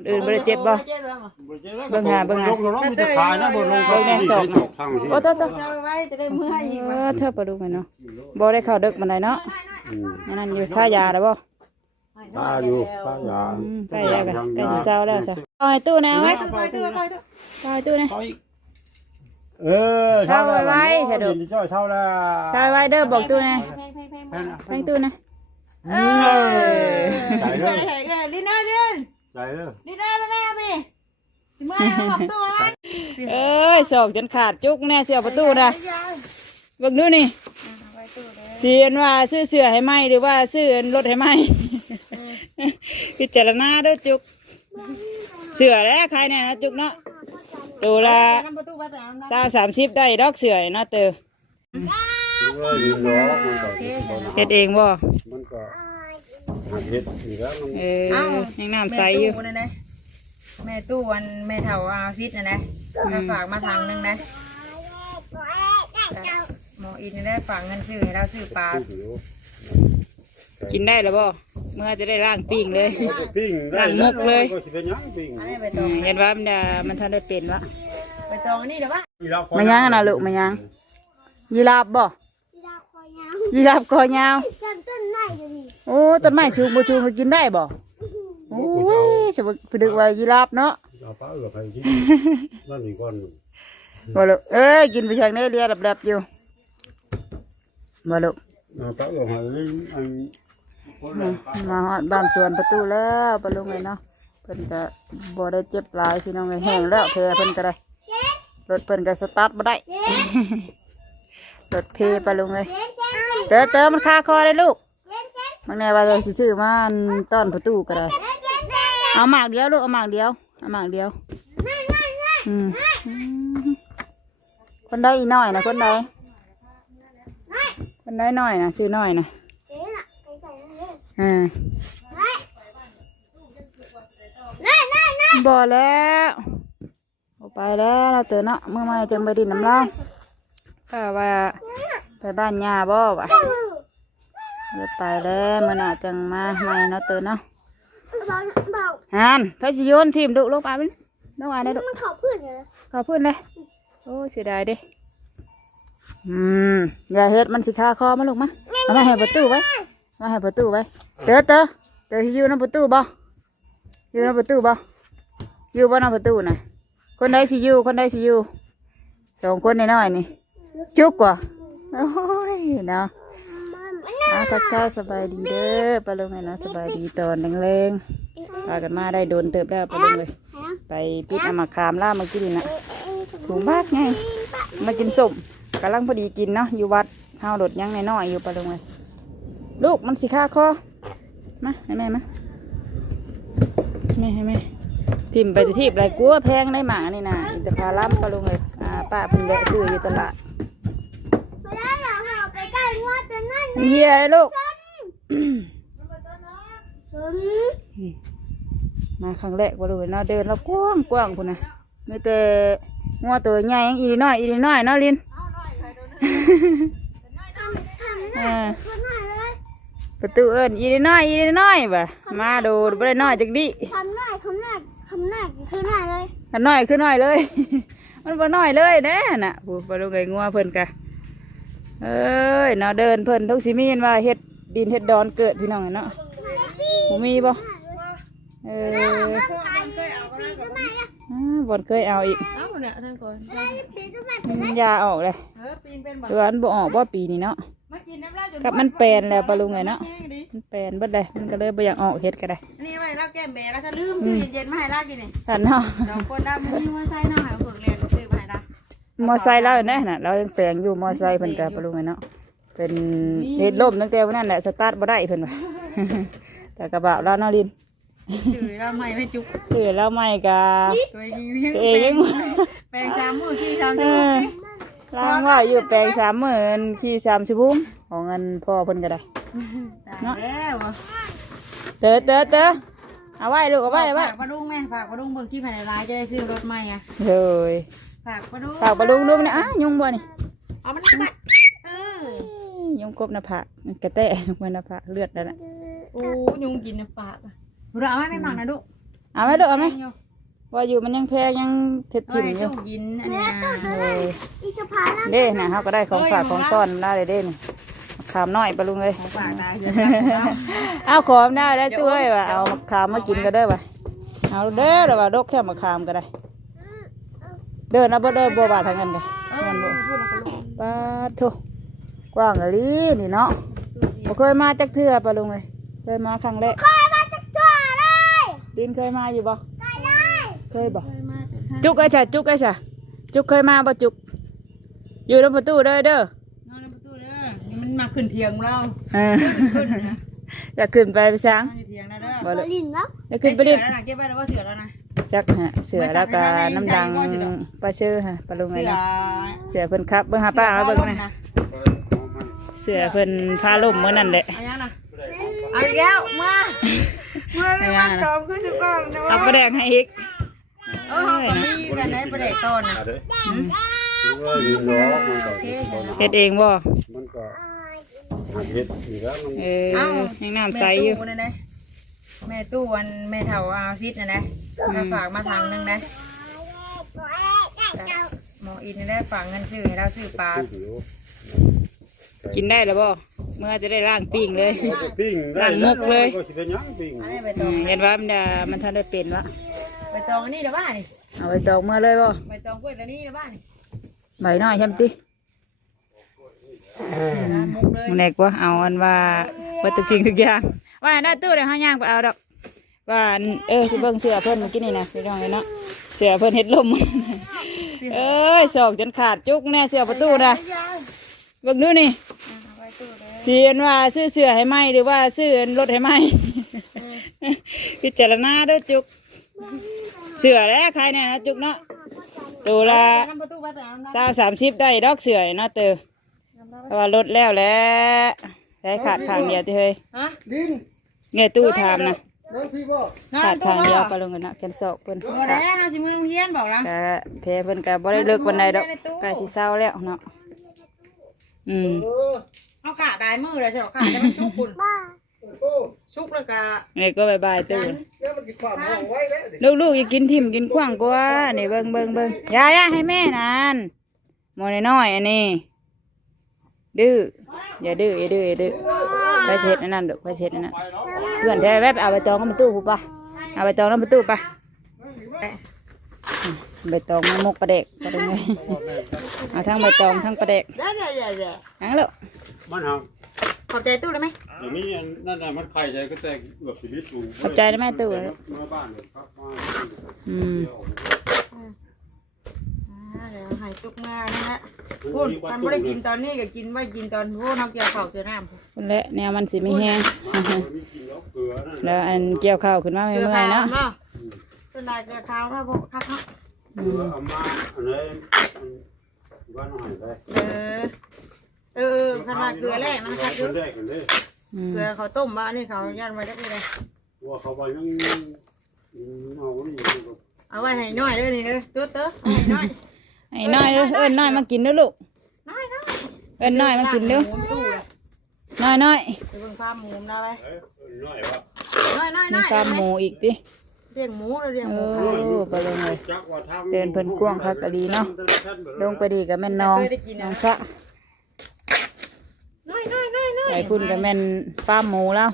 คนอื่นบ่ได้เจ็บบ่เบิ่งหาเบิ่งหา ลงแล้วมันจะขายนะบ่ลงก็นี่ใช้ศอกทางที่ โอ้โต ไว้จะได้เมื่อยอีก เธอปลาดุกเนาะบ่ได้เข้าดึกมันได้เนาะนั่นอยู่ท่ายาแล้วบ่ ป้าอยู่ป้ายา ใกล้แล้วกันใกล้สิเช้าแล้วจ้ะเอาให้ตู้นะไว้เอาให้ตู้นะ เช่าไว้เช่าแล้ว ใช่ไว้เด้อบอกตู้นะแพงตู้นะใส่เลย ลิ้นได้ลิ้น ใส่เลย ลิ้นได้ไม่ได้พี่สิเมื่อยบอกตัวไว้ เอ้ยสอกจนขาดจุกแน่เสือประตูนะเบิ่งดูนี่เสียนว่าซื้อเสือให้ไหมหรือว่าซื้อรถให้ไหมพิจารณาด้วยจุกเสือแล้วใครเนี่ยนะจุกเนาะตัวละ30ได้ดอกเสือเนาะเตอเฮ็ดเองบ่ มันก็เฮ็ดอีกแล้วยังน้ำใสอยู่ แม่ตู้วันแม่เฒ่าอาซิดนะมาฝากมาทางนึงนะหมออินได้ฝากเงินซื้อให้เราซื้อปลา กินได้แล้วบ่เมื่อจะได้ร่างปิ้งเลย ปิ้งได้ก็สิเป็นยังปิ้ง เห็นว่ามันทันได้เป็นวะ ไปตองนี่เดี๋ยววะ มันยังนะลูกมันยังยีราฟบ่ยีราฟคอยาวโอ้ต้นไม้ชูบ่ชูเขากินได้บ่โอ้ยจะไปดึกว่ายีราฟเนาะ เอาปลาไปที่นั่นอีกก้อน บ่ลูกกินไปทางนี้เรียแหลบๆอยู่บ่ลูก เอาปลาให้มาฮอดบ้านสวนประตูแล้วปะลุงเลยเนาะเพิ่นก็บ่ได้เจ็บหลายพี่น้องเลยแห้งแล้วเพเพิ่นก็ได้รถเพิ่นก็สตาร์ทบ่ได้ รถเพปะลุงเลยเตอมันคาคอเลยลูกมันแน่ว่าสิซื้อมาต้อนประตูก็ได้เอาหมากเดียวลูกเอาหมากเดียวคนได้อีน้อยนะคนใดน้อยนะซื้อน้อยนะบ่แล้วออกไปแล้วเราเตือนเนาะเมื่อไม่จังไปดินน้ำล่างก็ว่าไปบ้านยาบ่วะไปแล้วมื่อหน้าจังมาไม่เนาะเตือนเนาะฮันพระชิโยนทีมดุลูกปลาเป็นน้องอ่านได้ดุมันเขาพื้นเลยโอ้เสียดายดิอย่าเฮ็ดมันสิคาคอมาลูกมาเอามาให้ประตูไว้เตออยู่ในประตูบ่อยู่ในประตูบ่อยู่บ่ในประตูน่ะคนใดสิอยู่สองคนน้อยนี่จุกกว่าโอ้ยเนาะทักทายสบายดีเด้อปลาลุงเนาะสบายดีตอนแรงๆพากันมาได้โดนเติบแล้วปลาลุงเลยไปปิดเอามาคามล่ามากินน่ะถุงมากไงมากินส้มกำลังพอดีกินเนาะอยู่วัดข้าวโดดยังน้อยอยู่ปลาลุงเลยลูกมันสิฆ่าคอมาให้แม่มาให้แม่ทิมไปที่ไรกลัวแพงได้หมานี่นะอินทผลัมปลาลุงเลยป้าเพิ่งแวะซื้ออยู่ตลาดเฮียเลยลูกมาครั้งแรกปลาลุงเนาะเดินเรากว้างพุ่นนะมีแต่งัวตัวใหญ่ยังอีน้อยเนาะลินประตูเอิญอีน้อยบ่มาดูบ่ได้น้อยจักดิคำน้อยคือน้อยเลยมันบ่น้อยเลยแน่น่ะผู้บ่รู้ไงงัวเพิ่นกะเอ้ยเนาะเดินเพิ่นทุกสิมีเห็นว่าเฮ็ดดินเฮ็ดดอนเกิดพี่น้องเนาะบ่มีบ่บ่เคยเอาอีกยาออกเลยเดือนบ่ออกบ่ปีนี้เนาะกับมันแปลนแล้วปลาลุงไงเนาะมันแปลนเบิดเลยมันก็เลยบ่อยากออกเฮ็ดก็ได้นี่ไว้เราแก้มแม่แล้วฉันลืมซื้อเย็นๆมาให้เรากินนี่ท่านเนาะสองคนดำมีมอไซค์หน่อยฝึกเรียนซื้อมาให้เรามอไซค์เราเนี่ยน่ะเรายังแปลงอยู่มอไซค์เพิ่นก็ปลาลุงไงเนาะเป็นเฮ็ดล่มตั้งแต่วันนั้นแหละสตาร์ทบ่ได้เพิ่นว่าแต่กระบะเราเนาะลินซื้อเราใหม่ไม่จุกซื้อเราใหม่กะตัวเองแปลง3 มื้อที่3 ชั่วโมงล้างว่าอยู่แปลง30,000ขี่3 ชั่วโมงของเงินพ่อเพิ่นก็ได้เนาะเตอเอาไว้ลูกเอาไว้ฝากปลาดุงแม่ฝากปลาดุงเบิ่งที่ภายในร้านจะได้ซื้อรถใหม่อ่ะเลยฝากปลาดุงดูมันอ่ะยุงบ่นี่เอามันนักยุงกบหน้าผากกระแตะยุงหน้าผากเลือดแล้วน่ะโอ้ยุงกินในปากเราเอาไม่หมักนะลูก เอาไหมลูกเอาไหมว่าอยู่มันยังแพงยังเท็ด เอ้ ถิ่ ย มอยู่ ตู้ยินอันนี้นะ เด้นะเขาก็ได้ของฝากของต้อนได้เลยเด้นี่ขามน้อยปะลุงเลย ของฝากตาเดี๋ยว เอาขอมได้ได้ตู้เอ้ยว่าเอามะขามมากินก็ได้ป่ะเอาเด้อหรือว่าดกแค่มะขามก็ได้เดินนะบ่เดินบ่บาททางนั้นเลยนั่นบ่ปาทุกว้างอะลีนี่เนาะบ่เคยมาจักเทื่อปะลุงเลยเคยมาครั้งแรกดินเคยมาอยู่บ่เคยบ่จุกไอ้ช่ะจุกไอ้ช่ะจุกเคยมาบ่จุกอยู่ในประตูเด้อเด้อน อนในประตูเด้อนี่มันมาขึ้นเทียงเรา ขึ้นอยากขึ้นไปช้าง นอนในเทียงนะเด้อ บ่เลยอยากขึ้นไปดิ เสือแล้วนะเก็บไว้แล้วว่าเสือแล้วนะ จักฮะเสือแล้วก็น้ำดังปลาเชื่อฮะปลาลุงไง เสือ นะเสือเพิ่นครับเบิ่งหาป้ามาเบิ่งนะเสือเพิ่นพาล่มเมื่อนั่นแหละ เอายังนะเอาอีกแล้วมามาตอมขึ้นสุกก่อนนะ เอาปลาแดงให้อีก เออเขามีกันได้ประเด็กต้นนะ ดูว่าอยู่ล้อมันก็ เฮ็ดเองบ่ มันก็เฮ็ดอีกแล้วมัน ยังน้ำใสอยู่ แม่ตู้วันแม่เฒ่าเอาซิดนะนะมาฝากมาทางนึงนะหมออินได้ฝากเงินซื้อให้เราซื้อปลา กินได้แล้วบ่เมื่อจะได้ล้างปิ้งเลย ปิ้งได้ก็สิเป็นหยังปิ้ง ให้ใบตอง เห็นว่ามันทันได้เป็นวะ ใบตองอันนี้เดี๋ยวบ้านี่ เอาไปตอกเมื่อเลยบ่ ใบตองกล้วยตัวนี้เดี๋ยวบ้านี่ ใบน้อยใช่ไหมติ มุกเลย มันแหนกว่าเอาอันว่าทุกสิ่งทุกอย่างว่าได้ตู้เดี๋ยวห้าย่างไปเอาดอกว่าสิเบิ่งเสือเพิ่นเมื่อกี้นี่นะพี่น้องเลยเนาะเสือเพิ่นเฮ็ดลมสอกจนขาดจุกแน่เสือประตูนะเบิ่งดูนี่เสียนว่าซื้อเสือให้ไหมหรือว่าซื้อรถให้ไหมพิจารณาด้วยจุกเสือแล้วใครเนี่ยนะจุกเนาะตัวละ30ได้ดอกเสือเนาะเตอเพราะว่ารถแล้วแหละได้ขาดทางเดียวที่เฮ้ย ฮะ เงี้ยตู้ถามนะ แล้วพี่บ่ ขาดทางเดียวไปลงกันนะแคนซอกเพิ่น บ่ได้ห้าสิบมือเฮียนบอกแล้ว ก็แพ้เพิ่นก็บ่ได้เลิกวันใดดอกใกล้สิเศร้าแล้วเนาะเออ เอาขาได้มือเลยใช่หรอขาจะมันชุกคุณชุกแล้วก็ นี่ก็บายๆตู้ แล้วมันสิความห้องไว้แล้ว ลูกๆอย่ากินทิ่มกินขว้างกว่านี่เบิ่งยายให้แม่นั่นหมอน้อยๆอันนี้ดื้ออย่าดื้อไปเช็ดอันนั้นดอกไปเช็ดอันนั้นเพื่อนแท้แวบเอาใบตองเข้ามาตู้กูป่ะเอาใบตองเข้ามาตู้ป่ะใบตองมันมุกปลาเด็กปลาดุงเลยเอาทั้งใบตองทั้งปลาเด็ก เดี๋ยว นั่งลูก มันหัก ขอบใจตู้ได้ไหม อย่างนี้นั่นน่ะมันไข่ใจก็แต่เกือบชีวิตลุง ขอบใจนะแม่ตู้ มาบ้านครับมา เดี๋ยวให้จุกงานะฮะพูดมันไม่ได้กินตอนนี้ก็กินไว้กินตอนพูดทำเกี่ยวข้าวเกี่ยวน้ำ คนละแนวมันสิไม่แห้ง มีกินแล้วเกลือนั่น แล้วอันเกี่ยวข้าวขึ้นมาเมื่อยๆเนาะ เป็นไรเกี่ยวข้าวนะพวกคักเนาะ เกลือเอามาอันนี้บ้านหอยได้ ขนาดเกลือแรกนะครับ เกลือแรกกันเลย เกลือเขาต้มมานี่เขาย่างไว้ได้เลย ว่าเขาไปยังเอานี่ เอาไว้ให้น้อยเลยนี่เลยตัวให้น้อย ไอ้น้อยเด้อน้อยมากินเด้อลูก น้อย น้อยมากินเด้อน้อย ไปเบิ่งฟาร์มหมูนะไป น้อยวะ น้อย มีฟาร์มหมูอีกดิ เลี้ยงหมูเลยเลี้ยงหมู ไปลงเลยเดินเพิ่นกว้างคักกะดีเนาะลงไปดีกับแม่นน้องสะ น้อย ไปพุ่นกับแม่นฟาร์มหมูแล้ว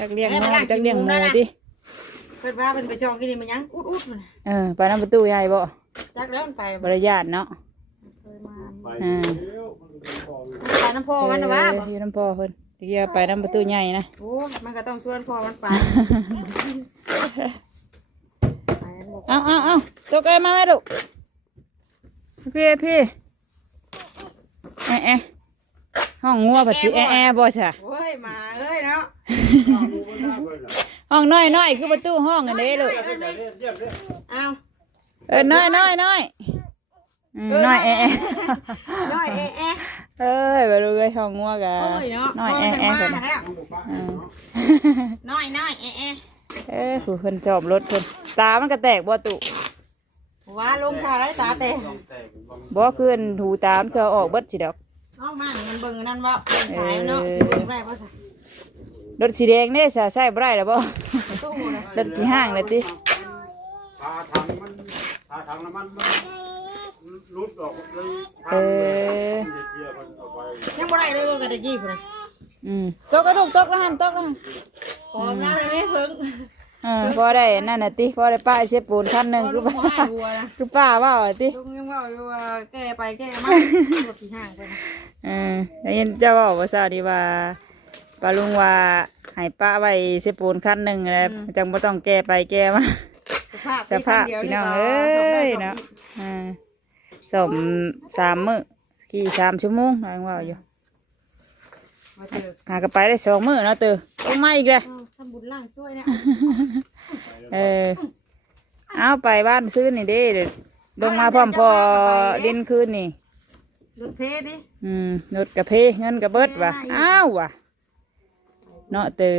จักเลี้ยงน้องจักเลี้ยงหมูดิ เพิ่นว่าเพิ่นไปช่องกินนี่มันยังอุดมัน ไปน้ำประตูใหญ่บ่ จักแล้วมันไป บริญาตเนาะ เคยมา ไป ไปน้ำพ่อมันนะวะ อยู่น้ำพ่อเพิ่นตะเกียบไปน้ำประตูใหญ่นะ โอ้มันก็ต้องชวนพ่อมันไป เอาตัวเกยมาไหมลูกพี่ห้องงัวผัดสีบ่ใช่ โอ้ยมาเอ้ยเนาะ ห้องน้อยคือประตูห้องอันนี้ลูก เอา น้อยน้อยน้อยน้อย น้อยไปดูเลยห้องงัวกัน โอ้ยเนาะ น้อยคนน้อยผู้คนชอบรถคนตามันก็แตกบ่ตุ ว่าลงข่าวไรตาเตะ บ่ขึ้นหูตามันก็ออกเบิดสิดอก เอามันเบิ่งนั่นว่าสายเนาะเบิ่งได้ป่ะ รถสีแดงเนี่ยใส่บ่ได้หรอบ่ ไป ตู้นะ รถกี่ห้างเลยติ พาถังมันพาถังน้ำมันมันรุดออกเลย เออ เกี่ยวมันเอาไป ยังบ่ได้เลยว่าแต่ตะกี้พุ่นน่ะ ตกกระดูกตกแล้วหันตกแล้ว หอมน้ำเลยแม่เพิ่ง พอได้นั่นน่ะติพอได้ป้าเสียปูนคันหนึ่ง ลู คือก ป้า ให้บัวนะ คือป้าว่าติ ลุงยังว่าอยู่ว่าแก้ไปแก้มาหมดที่ห้างไปนะ ได้ยินเจ้าว่าว่าซาดีว่าป้าลุงว่าให้ป้าไว้เสียปูนคันหนึ่งแล้วจังบ่ต้องแก้ไปแก้มาสภาพพี่น้องเอ้ยเนาะสม3 มื้อขี่3 ชั่วโมงนางว่าอยู่ มาเจอ หากระไปได้2 มื้อเนาะเตอต้องมาอีกเลย ทำบุญล่างช่วยเนี่ย เอาไปบ้านซื้อนี่เด้เดี๋ยวลงมาพร้อมพอดินคืนนี่ รถเพดิ นดกระเพเงินกระเบิดว่ะอ้าวว่ะเนาะเตอ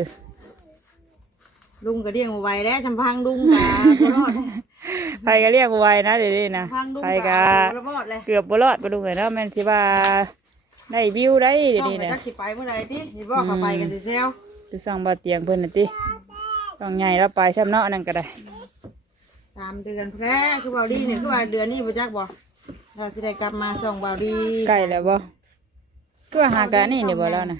ลุงก็เรียกมาไว้แล้วฉันพังลุงกะรอด ใครก็เรียกไว้นะเดี๋ยวนี้นะ พังลุง ใคร กะ ก็ รอดเลย เกือบบรอดไปดูเลยเนาะแม่นสิว่าได้วิวได้เดี๋ยว ต้อง นี้ ไป นะ จักสิไปเมื่อไรติอย่าบอกเขาไปกันสิเซล คือสั่งบ่าเตียงเพิ่นน่ะติต้องใหญ่แล้วไปช้ำเนาะนั่นก็ได้ 3 เดือนแพ้คือเบาดีเนี่ยคือว่าเดือนนี้บ่จักบ่เราสิได้กลับมาส่งเบาดี ใกล้แล้วบ่คือว่าหาการนี่นี่บ่แล้วนะ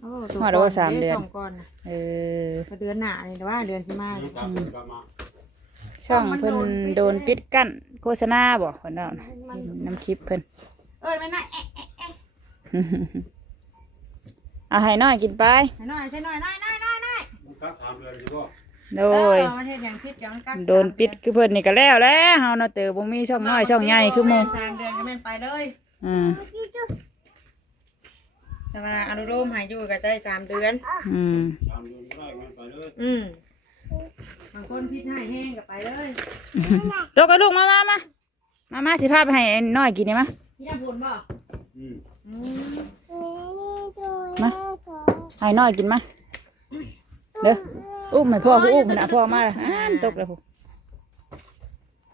โอ้ ฮอดแล้วว่า3 เดือน ส่งก่อนนะ ก็เดือนหน้านี่แต่ว่าเดือนสิมา นี่ตามเป็นกรรม ช่องเพิ่นโดนปิดกั้นโฆษณาบ่เพิ่นเนาะนะน้ำคลิปเพิ่น ไม่น่าเอาให้น้อยกินไป หน่อยใช่หน่อยน้อย มันกัก3 เดือนใช่ป่ะ โดย มันเฮ็ดอย่างพิษอย่างกัก โดนปิดคือเพิ่นนี่ก็แล้วเฮาเนาะเตอบ่มีช่องน้อยช่องใหญ่คือหมู่ 3 เดือนก็แม่นไปเลย อืม แต่ว่าอนุโลมให้อยู่ก็ได้3 เดือน อืม 3 เดือนก็ได้มันไปเลย บางคนพิษให้แห้งก็ไปเลย ตกกับลูกมาสิพาไปให้น้อยกินนี่มา พี่น้าบุญบ่ อืม มาให้น้อยกินมาเด้ออุ้มให้พ่อกูอุ้มมันน่ะพ่อมาตกแล้วพุ่น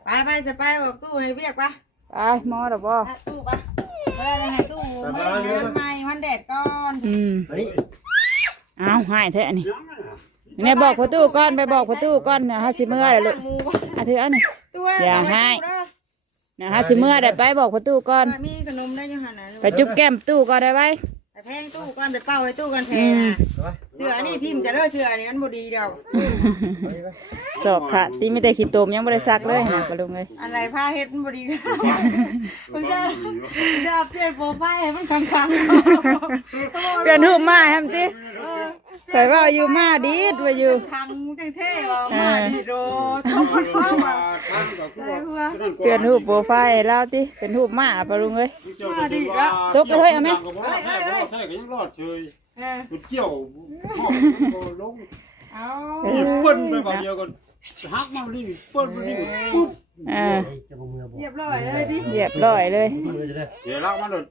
ไปจะไปบอกตู้ให้เรียกปะ ไปหมอดอกบ่ ตู้ปะไปเลยให้ตู้ไม่น้ำใหม่มันแดดก่อน เอาให้แท้นี่เนี่ยบอกประตูก่อนไปบอกประตูก่อนนะฮะสิเมื่อเลยลูกถืออันนี้ ตัว อย่าให้นะฮะสิเมื่อได้ไปบอกประตูก่อน มีขนมได้ยังหันนะ ไปจุ๊บแก้มตู้ก่อนได้ไหม ไปแพงตู้ก่อนไปเป้าให้ตู้กันแทนนะเสือนี่ทิมจะเลิกเสือนี่มันบดีเดียว สอบค่ะตีไม่ได้ขี้ตมยังไม่ได้ซักเลยนะปะลุงเลย อะไรผ้าเฮ็ดมันบดีมันจะเปลี่ยนโปรไฟล์ให้มันคัง เปลี่ยนรูปมาแฮมตีเคยว่าอยู่มาดีดว่าอยู่ คังจังเท่มาดีโดทำมันเข้ามา เปลี่ยนรูปโปรไฟล์แล้วตีเป็นรูปมาปะลุงเลย ตกเลยเอาไหม ใช่ก็ยังรอดเฉยมันเกี่ยวห้องลง เอา นี่เปิ้นไปบ่เดียวกันหักมานี่เปิ้นมานี่ปุ๊บ เรียบร้อยเลยดิ เรียบร้อยเลย เดี๋ยวเรามันโดน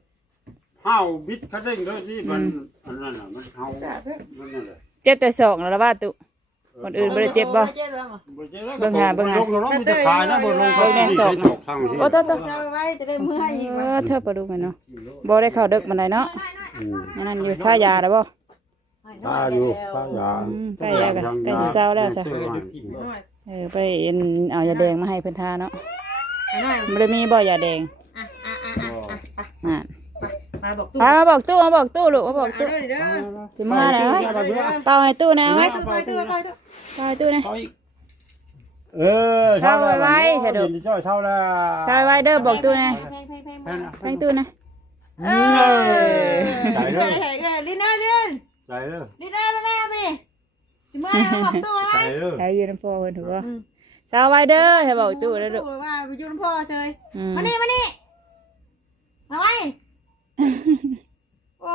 ห้าวบิดคันเร่งเลยที่มันอันนั้นน่ะมันเฮามันนั่นแหละ เจ็บแต่ศอกแล้วว่าตุคนอื่นไม่ได้เจ็บบ่ ลงแล้วมันจะขายนะบ่ลงเขานี่ให้ศอกทางที่ โอ้โต เจ้าไว้จะได้เมื่อยอีก เธอปะลุงเนาะบ่ได้เข้าดึกมันไดเนาะนั่นอยู่ท่ายาแล้วบ่ ป้าอยู่ป้ายา ใกล้แล้วกันใกล้สิเศร้าแล้วจ้ะไปเอายาแดงมาให้เพิ่นทาเนาะมันได้มีบ่ยาแดงมาบอกตู้ มาบอกตู้ลูกมาบอกตู้สิมาแล้วเป่าให้ตู้แน่ไว้เป่าให้ตู้แน่ เช่าไว้เดี๋ยวจ้อยเช่าแล้ว ใช่ไว้เด้อบอกตู้แน่ให้ตู้แน่ ใจเลย ลิ้นได้ลิ้น ใจเลย ลิ้นได้ไม่ได้พี่สิเมื่อไหร่บอกตู้ไว้ ใจเลย ใช้ยืนพ่อเพิ่นถูกบ่ใช่ไว้เด้อให้บอกตู้เด้อลูก ว่าไปยืนพ่อเฉยมานี่มาไว้โอ้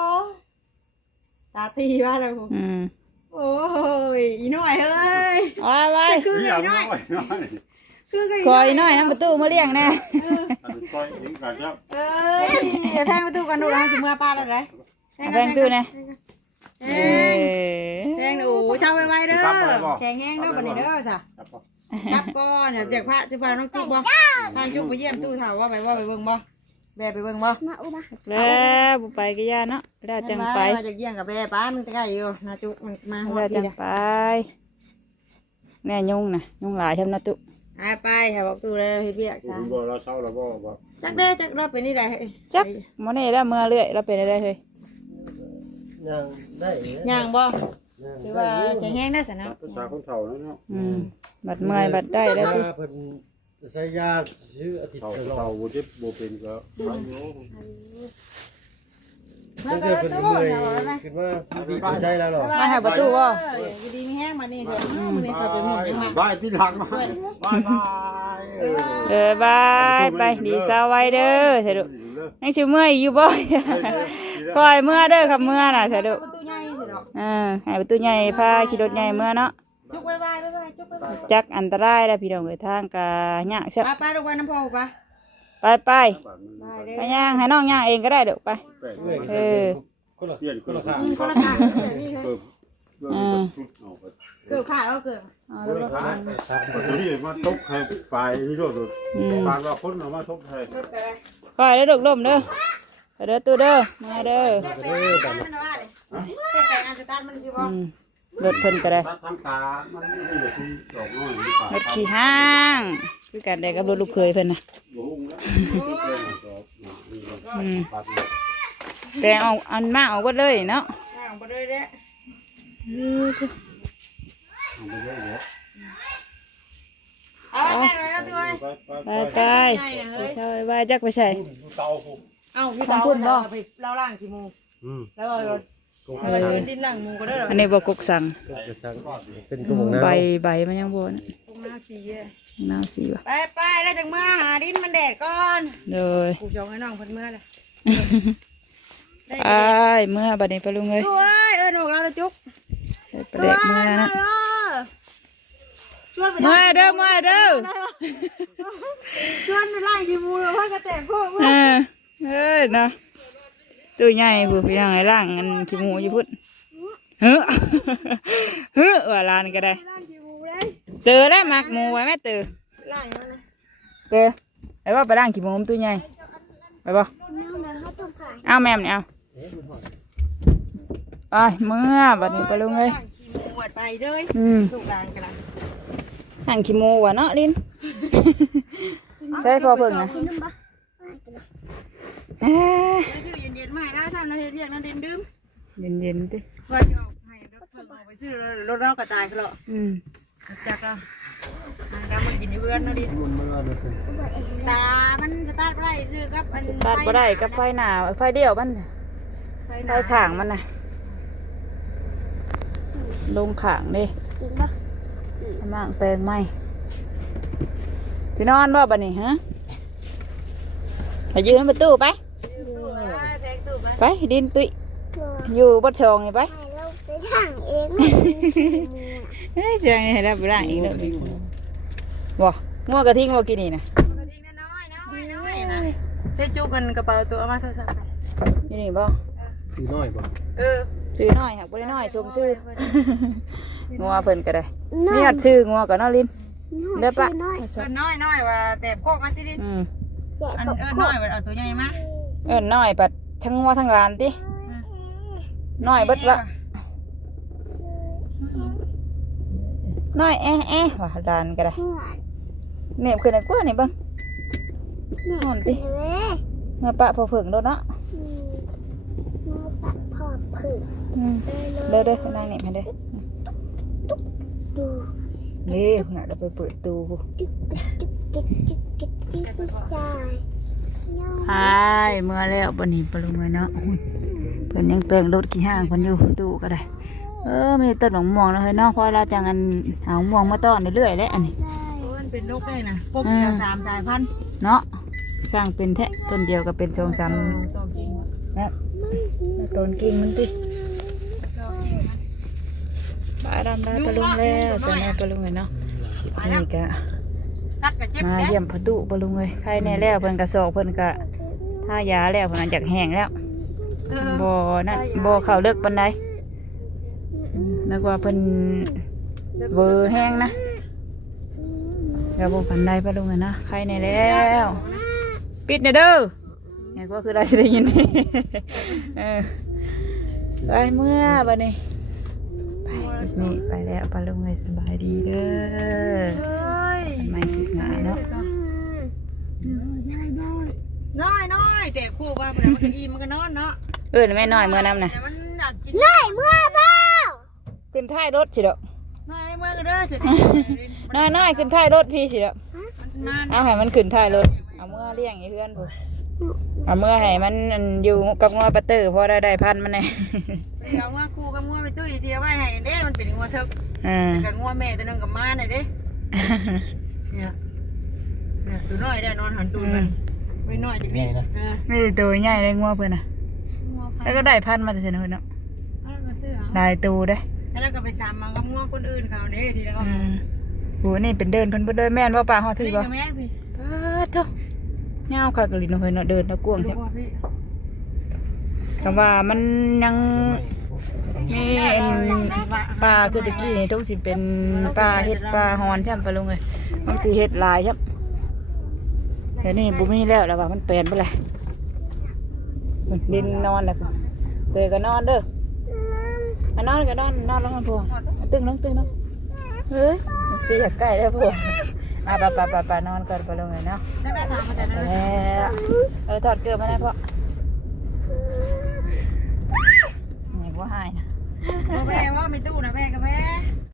ตาตีว่าอะไรผมโอ้ยอีน้อยเฮ้ย ไว้ คือไงน้อยคือไง คอยน้อยน้ำประตูมาเลี้ยงแน่ คอยเห็นกันครับ อย่าแทงประตูกันดูนะสิเมื่อป้าอะไร แพงตู้แน่ แทงโอ้เช่าไว้เด้อแข็งแห้งเด้อบันนี้เด้อจ้ะจับก้อนเดี๋ยวพระจะพาน้องจุ๊บบ่พาจุ๊บไปเยี่ยมตู้เถ่าว่าไปเบิ่งบ่แบไปเบิ่งบ่ แล้วบุไปก็ย่าเนาะแล้วจังไป มาจากเยี่ยงกับแบป้ามันใกล้อยู่นะจุ๊บมันมาหัว แล้ว ดี จังไป แน่ยุ่งนะยุ่งหลายทำนะตุ ไปค่ะบอกตู้เลยเฮ็ดเวียกซะ บ่เราเศร้าเราบ่ จักเด้จักรอบเป็นนี่ได้ จักมื้อนี้ได้เมื่อเรื่อยเราเป็นอะไรเฮ้ย ยังได้ ย่างบ่ถือว่าแข็งแรงได้ซะเนาะ ภาษาคนเฒ่าแล้วเนาะ บัดเมื่อยบัดได้แล้วสิ เพิ่นใช้ยาชื่ออาทิตย์ เฒ่า ตลอด เฒ่าบ่เจ็บบ่เป็นก็ไปอยู่ มา ตั้ง ก็ แต่เพิ่น ตู้ เมื่อย นะ ขึ้นมาดีใจแล้วหรอ มาหาประตูบ่ ดีมีแห้งมานี่เถอะมื้อนี้เขาไปหมดยังมา บายพี่หลังมาบายบายไปดีสาวไว้เด้อเสด็จยังชิเมื่อยอยู่บ่คอยเมื่อเด้อครับเมื่อน่ะเสด็จ ประตูใหญ่สิดอก ให้ประตูใหญ่พาขี่รถใหญ่เมื่อเนาะ จุกไว้จุกไว้ จักอันตรายแล้วพี่น้องเอ้ยทางกะยากใช่ ไปลูกไว้น้ำพอปะ ไปไปย่างให้น้องย่างเองก็ได้เด้อไป คนละ เปลี่ยนคนละข้าง คนละทางนี่เลย เกิดขาแล้วเกิด คนละข้างตัวนี้มาตกให้ไปนี่โดดปากว่าคนเอามาตกให้ คอยเด้อลูกลมเด้อไปเด้อตู้เด้อมาเด้อรถเพิ่นก็ได้ ทางตามันนี่ก็คือดอกน้อยนี่ รถขี่ห้างคือกันได้กับรถลูกเคยเพิ่นน่ะ บ่ฮู้แล้ว แปลงออกอันมาออกหมดเลยเนาะ ไปเลยเด้ เอาไปแล้วตัว ไปไปใช่ไปจักไปใส่ เตาผม เอาพี่เตาไปเล่าล่างกี่โมง อืม แล้วก็ดินล่างมูก็ได้หรอ อันนี้บ่กกสั่ง เป็นกระบอกน้ำ ใบมันยังบ่น ตรงหน้าสี น้ำสีว่ะ ไปแล้วจากเมื่อหาดินมันแดดก่อน เลย กูจองให้น้องเพิ่นเมื่อเลย ไปเมื่อบัดนี้ไปลุงเลย ด้วยหนูเราเลยจุ๊ก ไปเด็กเมื่อนะเมื่อเด้อเมื่อเด้อ ชวนไปไล่กี่โมงแล้วพ่อกระแตกพวก เฮ้ยเนาะตัวใหญ่ผู้พี่น้องไอ้ล่างอันขี้หมูอยู่พุ่นเฮ้อเฮ้อว่าลานก็ได้ ไล่กี่โมงเลย เตอได้มักหมูไว้แม่เตอ ไล่มาเลย เตอไอ้ว่าไปล่างขี้หมูตัวใหญ่ไปบ่เอาแม่มเนี่ยเอาไปเมื่อบัดนี้ไปลุงเลย ไปเลย ถูกลางกันละ หั่งขี้หมูว่ะเนาะลินใช่พอเพิ่งนะชื่อเย็นๆใหม่ได้ท่านเราเรียกนั่นดินดื่ม เย็นๆติ ว่าจะเอาให้รถเพิ่งเอาไปซื้อรถเรากระจายกันหรอจากเราเรามากินในเบื้องนั่นดิตามันสตาร์ทไม่ได้ซื้อครับอัน ตัดบ่ได้กับไฟหน้าไฟเดียวมันไฟข้างมันน่ะลงข้างดิมั่งแปลงไหมพี่นอนบ่บัดนี้ฮะไปยืนประตูไปไปดินตุยอยู่บนชองนี่ไป ไปทางเอง เฮ้ยเสียงนี่ให้ได้ไปร่างอีกแล้วบ่งัวกระทิงบ่กินนี่นะ น้อยนะได้จุกันกระเป๋าตัวมาสัก อยู่นี่บ่ สีน้อยบ่ ซื้อน้อยหักบ่ได้น้อยสมซื้องัวเพิ่นก็ได้มีหัดซื้องัวก็เนาะลินเด้อปะ น้อยว่าแต่โคกมาที่ดินอันน้อยว่าเอาตัวใหญ่มา เอิ้นน้อยปัดทั้งงัวทั้งหลานติน้อยเบิดละน้อยแอะว่าหลานก็ได้เน็บขึ้นได้กว่านี่เบิ่งนอนติเมื่อปะพอเพิ่งโดนเนาะ ปักพอผึ่ง เด้อๆนางเน็บให้เด้อ ดู นี่น่ะเดี๋ยวไปเปิดตู้ จิ๊กจิ๊กจิ๊กจิ๊กจิ๊กจิ๊กผู้ชาย หายเมื่อแล้วบันนี้ปลุงเลยเนาะเพิ่นยังแปลงรถกี่ห้างเพิ่นอยู่ตู้ก็ได้มีต้นหมองม่วงแล้วเฮ้ยเนาะพอเราจังอันเอาม่วงมาต้อนเรื่อยๆแล้วอันนี้ มันเป็นนกได้นะพวกเดียว3 สายพันธุ์ เนาะสร้างเป็นแท้ต้นเดียวก็เป็น2-3 ตัวจริง นะต้นกิ่งมันติปลาดำได้ปลุงแล้วใส่ในปลุงเลยเนาะนี่ก็ กัดกับเจ็บ มาเยี่ยมประตูปลุงเลยใครแน่แล้วเพิ่นก็สอกเพิ่นก็ท่ายาแล้วเพิ่นอยากแห้งแล้วบ่นั่นบ่เข้าเลิกปานใดนึกว่าเพิ่นเวอร์แห้งนะเดี๋ยวบ่ปานใดปลุงเลยนะใครแน่แล้วปิดเด้อไงก็คือได้สิได้ยินไปเมื่อบัดนี้ไป นี่ไปแล้วปลาลุงเลยสบายดีเด้อทำไมคิดงานเนาะ น้อยแต่คู่ว่ามันก็อิ่มมันก็นอนเนาะ แม่น้อยเมื่อน้ำน่ะ แต่มันอยากกิน น้อยเมื่อเปล่า ขึ้นท้ายรถสิดอก น้อยเมื่อก็เด้อสิ น้อยขึ้นท้ายรถพี่สิดอก มันจะนาน เอาให้มันขึ้นท้ายรถเอาเมื่อเลี้ยงไอ้เพื่อนผมเอาเมื่อให้มันอยู่กับงัวปลาเตอร์พอได้พันมันไง เอางัวคู่กับงัวไปตุ้ยเทียไว้ให้เด้มันเป็นงัวทึก อ่า กับงัวแม่ตัวนึงกับม้าหน่อยเด้เนี่ยตัวน้อยได้นอนหันตูนมันไม่น้อยจะมี นี่ตัวใหญ่เลยงัวเพื่อนน่ะ งัวพัน แล้วก็ได้พันมาแต่เสนอเนาะ แล้วก็ซื้อ ได้ตัวได้ แล้วก็ไปซ้ำมากับงัวคนอื่นเขาเด้ทีแล้ว โหนี่เป็นเดินเพิ่นเดินแม่นว่าปลาฮอดถือ พี่ บ่ กับแม่พี่ เท่าเงาคักเลยเนาะเฮ้ยเนาะเดินตะกวง ดู ใช่ ว่าพี่ คำว่ามันยังมีปลาคือตะกี้นี่ทุกสิเป็นปลาเฮ็ดปลาฮอนใช่ไหมปลาลุงเลยมันคือเฮ็ดลายใช่ไหมแต่นี่บุมีแล้วว่ามันเปลี่ยนไปเลยดินนอนแล้วเตยก็นอนเด้อนอนก็นอนแล้วมันพวงตึ้งน้องเฮ้ยจีอยากใกล้แล้วพวงปานอนก่อนปลาลุงเลยเนาะ ได้ถามมาแต่นั้น แล้วถอดเกลือมาได้เพราะไหนว่าหายนะ แม่ว่าไม่ตู้นะแม่กับแม่